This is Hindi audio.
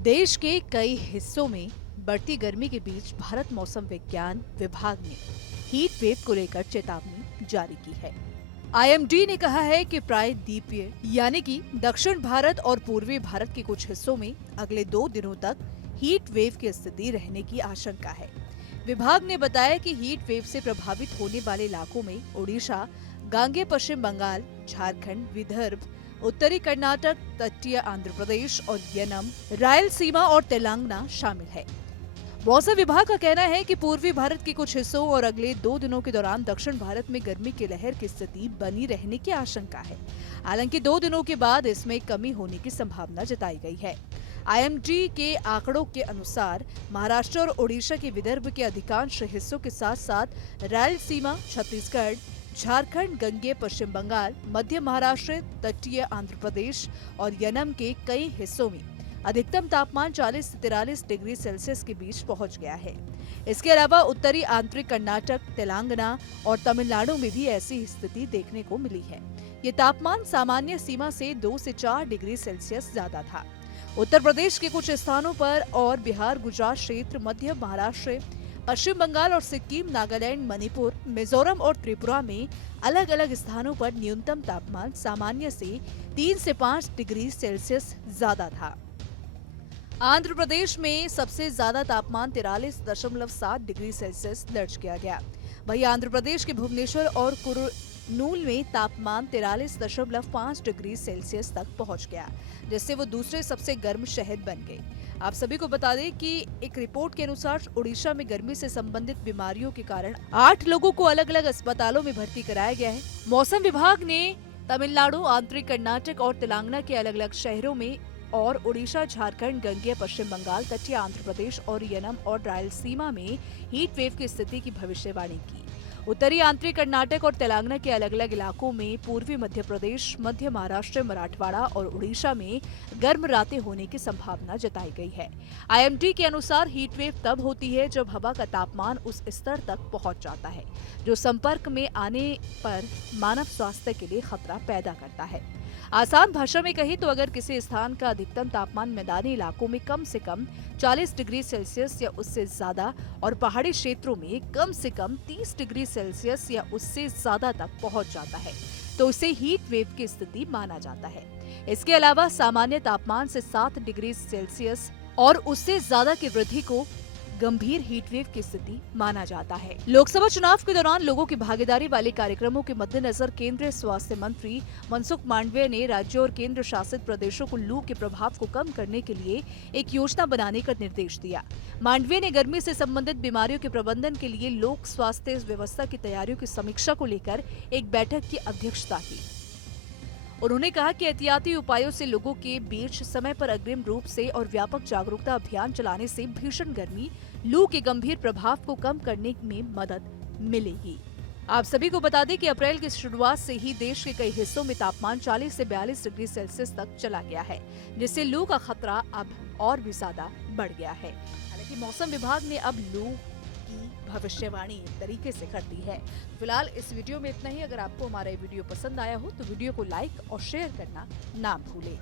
देश के कई हिस्सों में बढ़ती गर्मी के बीच भारत मौसम विज्ञान विभाग ने हीट वेव को लेकर चेतावनी जारी की है। आईएमडी ने कहा है कि प्रायद्वीपीय यानी कि दक्षिण भारत और पूर्वी भारत के कुछ हिस्सों में अगले 2 दिनों तक हीट वेव की स्थिति रहने की आशंका है। विभाग ने बताया कि हीट वेव से प्रभावित होने वाले इलाकों में ओडिशा, गांगे पश्चिम बंगाल, झारखंड, विदर्भ, उत्तरी कर्नाटक, तटीय आंध्र प्रदेश और यनम, रायलसीमा और तेलंगाना शामिल है। मौसम विभाग का कहना है कि पूर्वी भारत के कुछ हिस्सों और अगले 2 दिनों के दौरान दक्षिण भारत में गर्मी की लहर की स्थिति बनी रहने की आशंका है। हालांकि 2 दिनों के बाद इसमें कमी होने की संभावना जताई गई है। आईएमडी के आंकड़ों के अनुसार महाराष्ट्र और ओडिशा के विदर्भ के अधिकांश हिस्सों के साथ साथ रायलसीमा, छत्तीसगढ़, झारखंड, गंगे पश्चिम बंगाल, मध्य महाराष्ट्र, तटीय आंध्र प्रदेश और यनम के कई हिस्सों में अधिकतम तापमान 40 से 43 डिग्री सेल्सियस के बीच पहुंच गया है। इसके अलावा उत्तरी आंतरिक कर्नाटक, तेलंगाना और तमिलनाडु में भी ऐसी स्थिति देखने को मिली है। ये तापमान सामान्य सीमा से 2 से 4 डिग्री सेल्सियस ज्यादा था। उत्तर प्रदेश के कुछ स्थानों पर और बिहार, गुजरात क्षेत्र, मध्य महाराष्ट्र, पश्चिम बंगाल और सिक्किम, नागालैंड, मणिपुर, मिजोरम और त्रिपुरा में अलग अलग स्थानों पर न्यूनतम तापमान सामान्य से 3 से 5 डिग्री सेल्सियस ज्यादा था। आंध्र प्रदेश में सबसे ज्यादा तापमान 43.7 डिग्री सेल्सियस दर्ज किया गया। वहीं आंध्र प्रदेश के भुवनेश्वर और कुर्नूल में तापमान 43.5 डिग्री सेल्सियस तक पहुंच गया, जिससे वो दूसरे सबसे गर्म शहर बन गए। आप सभी को बता दें कि एक रिपोर्ट के अनुसार ओडिशा में गर्मी से संबंधित बीमारियों के कारण 8 लोगों को अलग अलग अस्पतालों में भर्ती कराया गया है। मौसम विभाग ने तमिलनाडु, आंतरिक कर्नाटक और तेलंगाना के अलग अलग शहरों में और ओडिशा, झारखंड, गंगे पश्चिम बंगाल, तटीय आंध्र प्रदेश और यनम और रायलसीमा में हीट वेव की स्थिति की भविष्यवाणी की। उत्तरी आंतरिक कर्नाटक और तेलंगाना के अलग अलग इलाकों में, पूर्वी मध्य प्रदेश, मध्य महाराष्ट्र, मराठवाड़ा और उड़ीसा में गर्म रातें होने की संभावना जताई गई है। आईएमडी के अनुसार हीट वेव तब होती है जब हवा का तापमान उस स्तर तक पहुंच जाता है जो संपर्क में आने पर मानव स्वास्थ्य के लिए खतरा पैदा करता है। आसान भाषा में कहें तो अगर किसी स्थान का अधिकतम तापमान मैदानी इलाकों में कम से कम 40 डिग्री सेल्सियस या उससे ज्यादा और पहाड़ी क्षेत्रों में कम से कम 30 डिग्री सेल्सियस या उससे ज्यादा तक पहुंच जाता है तो उसे हीट वेव की स्थिति माना जाता है। इसके अलावा सामान्य तापमान से 7 डिग्री सेल्सियस और उससे ज्यादा की वृद्धि को गंभीर हीट वेव की स्थिति माना जाता है। लोकसभा चुनाव के दौरान लोगों की भागीदारी वाले कार्यक्रमों के मद्देनजर केंद्रीय स्वास्थ्य मंत्री मनसुख मांडविया ने राज्यों और केंद्र शासित प्रदेशों को लू के प्रभाव को कम करने के लिए एक योजना बनाने का निर्देश दिया। मांडविया ने गर्मी से संबंधित बीमारियों के प्रबंधन के लिए लोक स्वास्थ्य व्यवस्था की तैयारियों की समीक्षा को लेकर एक बैठक की अध्यक्षता की। उन्होंने कहा कि एहतियाती उपायों से लोगों के बीच समय पर अग्रिम रूप से और व्यापक जागरूकता अभियान चलाने से भीषण गर्मी, लू के गंभीर प्रभाव को कम करने में मदद मिलेगी। आप सभी को बता दें कि अप्रैल की शुरुआत से ही देश के कई हिस्सों में तापमान 40 से 42 डिग्री सेल्सियस तक चला गया है, जिससे लू का खतरा अब और भी ज्यादा बढ़ गया है। हालांकि मौसम विभाग ने अब लू की भविष्यवाणी तरीके से कर दी है। फिलहाल इस वीडियो में इतना ही। अगर आपको हमारा वीडियो पसंद आया हो तो वीडियो को लाइक और शेयर करना ना भूलें।